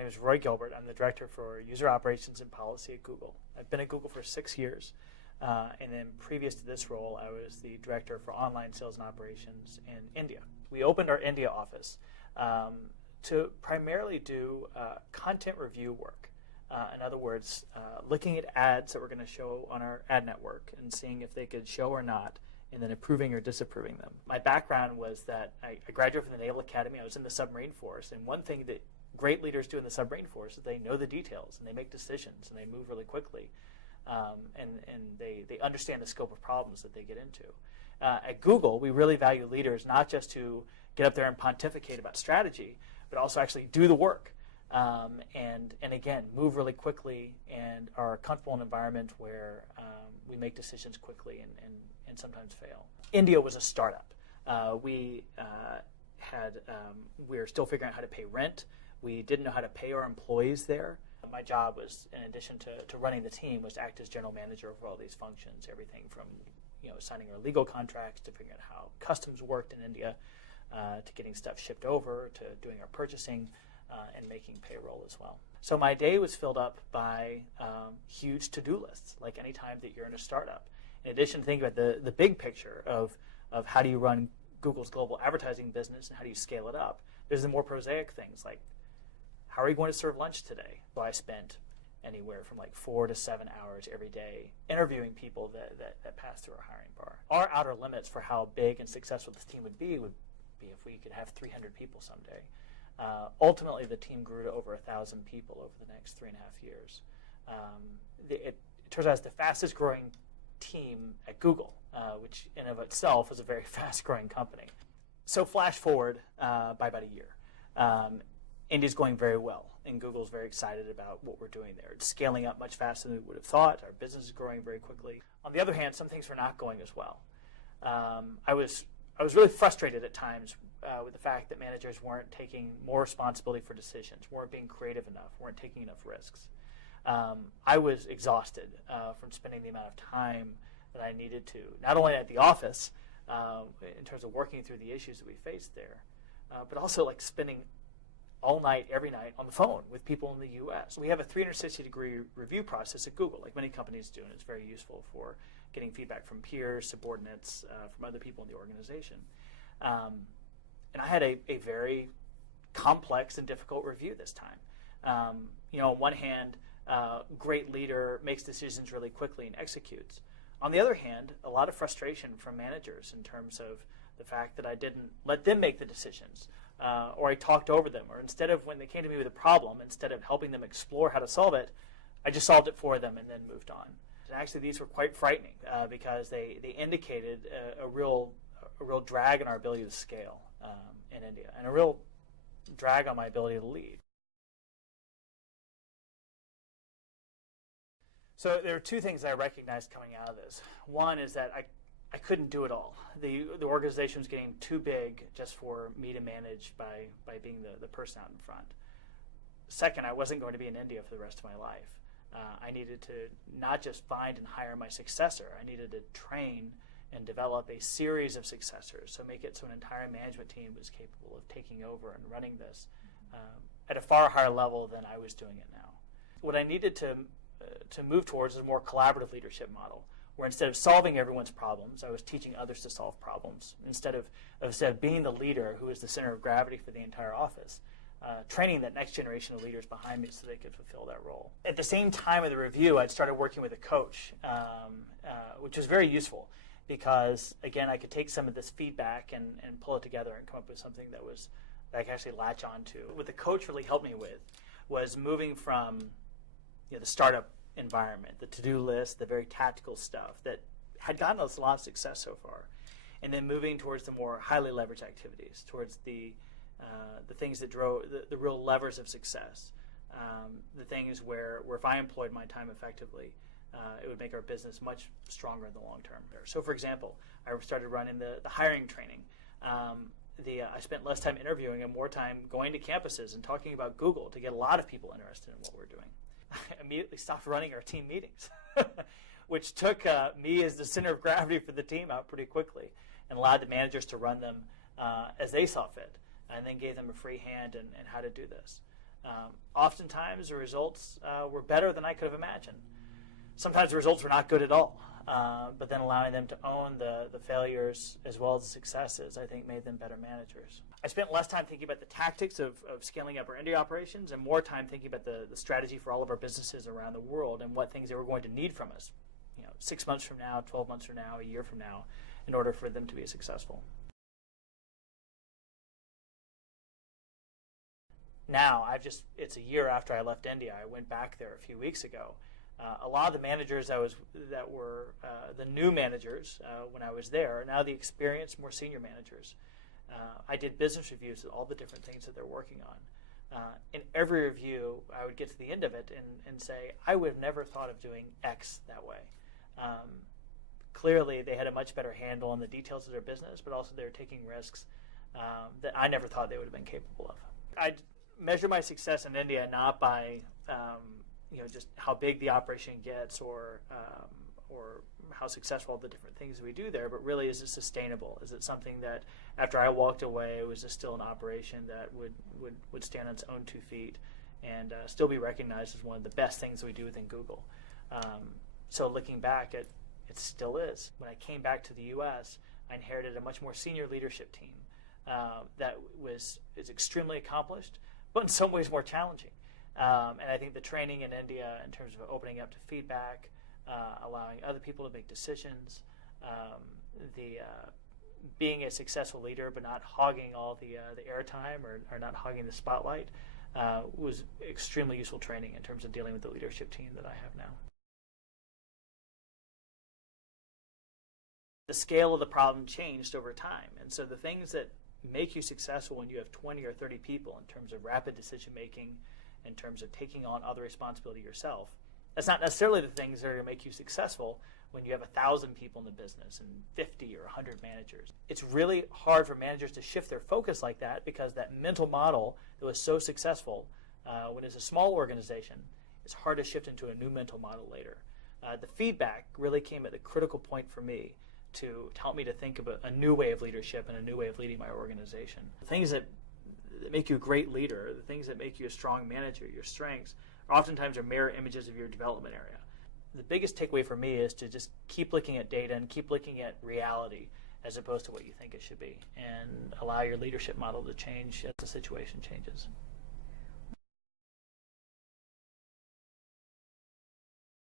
name is Roy Gilbert. I'm the Director for User Operations and Policy at Google. I've been at Google for 6 years. And then previous to this role, I was the Director for Online Sales and Operations in India. We opened our India office to primarily do content review work. In other words, looking at ads that we're going to show on our ad network and seeing if they could show or not, and then approving or disapproving them. My background was that I graduated from the Naval Academy. I was in the submarine force, and one thing that great leaders do in the submarine force is they know the details, and they make decisions, and they move really quickly, and they understand the scope of problems that they get into. At Google, we really value leaders not just to get up there and pontificate about strategy, but also actually do the work. And again, move really quickly and are comfortable in an environment where we make decisions quickly and sometimes fail. India was a startup. We were still figuring out how to pay rent. We didn't know how to pay our employees there. My job was, in addition to running the team, was to act as general manager over all these functions, everything from signing our legal contracts to figuring out how customs worked in India, to getting stuff shipped over, to doing our purchasing, and making payroll as well. So my day was filled up by huge to-do lists, like any time that you're in a startup. In addition to thinking about the big picture of how do you run Google's global advertising business and how do you scale it up, there's the more prosaic things like, how are you going to serve lunch today? So I spent anywhere from like 4 to 7 hours every day interviewing people that pass through our hiring bar. Our outer limits for how big and successful this team would be if we could have 300 people someday. Ultimately, the team grew to over 1,000 people over the next 3.5 years. It turns out it's the fastest growing team at Google, which in of itself is a very fast growing company. So flash forward by about a year. India's going very well, and Google's very excited about what we're doing there. It's scaling up much faster than we would have thought. Our business is growing very quickly. On the other hand, some things were not going as well. I was really frustrated at times with the fact that managers weren't taking more responsibility for decisions, weren't being creative enough, weren't taking enough risks. I was exhausted from spending the amount of time that I needed to, not only at the office in terms of working through the issues that we faced there, but also like spending all night, every night on the phone with people in the U.S. We have a 360-degree review process at Google, like many companies do, and it's very useful for getting feedback from peers, subordinates, from other people in the organization. And I had a very complex and difficult review this time. On one hand, great leader makes decisions really quickly and executes. On the other hand, a lot of frustration from managers in terms of the fact that I didn't let them make the decisions, or I talked over them, or instead of when they came to me with a problem, instead of helping them explore how to solve it, I just solved it for them and then moved on. And actually, these were quite frightening because they indicated a real drag on our ability to scale in India, and a real drag on my ability to lead. So there are two things I recognized coming out of this. One is that I couldn't do it all. The organization was getting too big just for me to manage by being the person out in front. Second, I wasn't going to be in India for the rest of my life. I needed to not just find and hire my successor. I needed to train and develop a series of successors, so make it so an entire management team was capable of taking over and running this at a far higher level than I was doing it now. What I needed to move towards is a more collaborative leadership model, where instead of solving everyone's problems, I was teaching others to solve problems. Instead of being the leader who is the center of gravity for the entire office, training that next generation of leaders behind me so they could fulfill that role. At the same time of the review, I'd started working with a coach, which was very useful because, again, I could take some of this feedback and pull it together and come up with something that I could actually latch on to. What the coach really helped me with was moving from the startup environment, the to-do list, the very tactical stuff that had gotten us a lot of success so far, and then moving towards the more highly leveraged activities, towards the things that drove the real levers of success, the things where if I employed my time effectively, it would make our business much stronger in the long term. So, for example, I started running the hiring training. I spent less time interviewing and more time going to campuses and talking about Google to get a lot of people interested in what we're doing. I immediately stopped running our team meetings, which took me as the center of gravity for the team out pretty quickly and allowed the managers to run them as they saw fit, and then gave them a free hand in how to do this. Oftentimes the results were better than I could have imagined. Sometimes the results were not good at all, but then allowing them to own the failures as well as the successes, I think, made them better managers. I spent less time thinking about the tactics of scaling up our India operations and more time thinking about the strategy for all of our businesses around the world and what things they were going to need from us, 6 months from now, 12 months from now, a year from now, in order for them to be successful. Now, it's a year after I left India. I went back there a few weeks ago. A lot of the managers that were the new managers when I was there are now the experienced, more senior managers. I did business reviews of all the different things that they're working on. In every review, I would get to the end of it and say, I would have never thought of doing X that way. Clearly, they had a much better handle on the details of their business, but also they were taking risks that I never thought they would have been capable of. I measure my success in India not by just how big the operation gets or how successful all the different things we do there, but really, is it sustainable? Is it something that after I walked away, was it still an operation that would stand on its own 2 feet and still be recognized as one of the best things we do within Google? So looking back, it still is. When I came back to the U.S., I inherited a much more senior leadership team that is extremely accomplished, but in some ways more challenging. And I think the training in India in terms of opening up to feedback, allowing other people to make decisions, being a successful leader but not hogging all the airtime or not hogging the spotlight was extremely useful training in terms of dealing with the leadership team that I have now. The scale of the problem changed over time, and so the things that make you successful when you have 20 or 30 people in terms of rapid decision making, in terms of taking on other responsibility yourself, that's not necessarily the things that are going to make you successful when you have 1,000 people in the business and 50 or 100 managers. It's really hard for managers to shift their focus like that because that mental model that was so successful when it's a small organization, it's hard to shift into a new mental model later. The feedback really came at the critical point for me to help me to think about a new way of leadership and a new way of leading my organization. The things that make you a great leader, the things that make you a strong manager, your strengths, oftentimes are mirror images of your development area. The biggest takeaway for me is to just keep looking at data and keep looking at reality as opposed to what you think it should be, and allow your leadership model to change as the situation changes.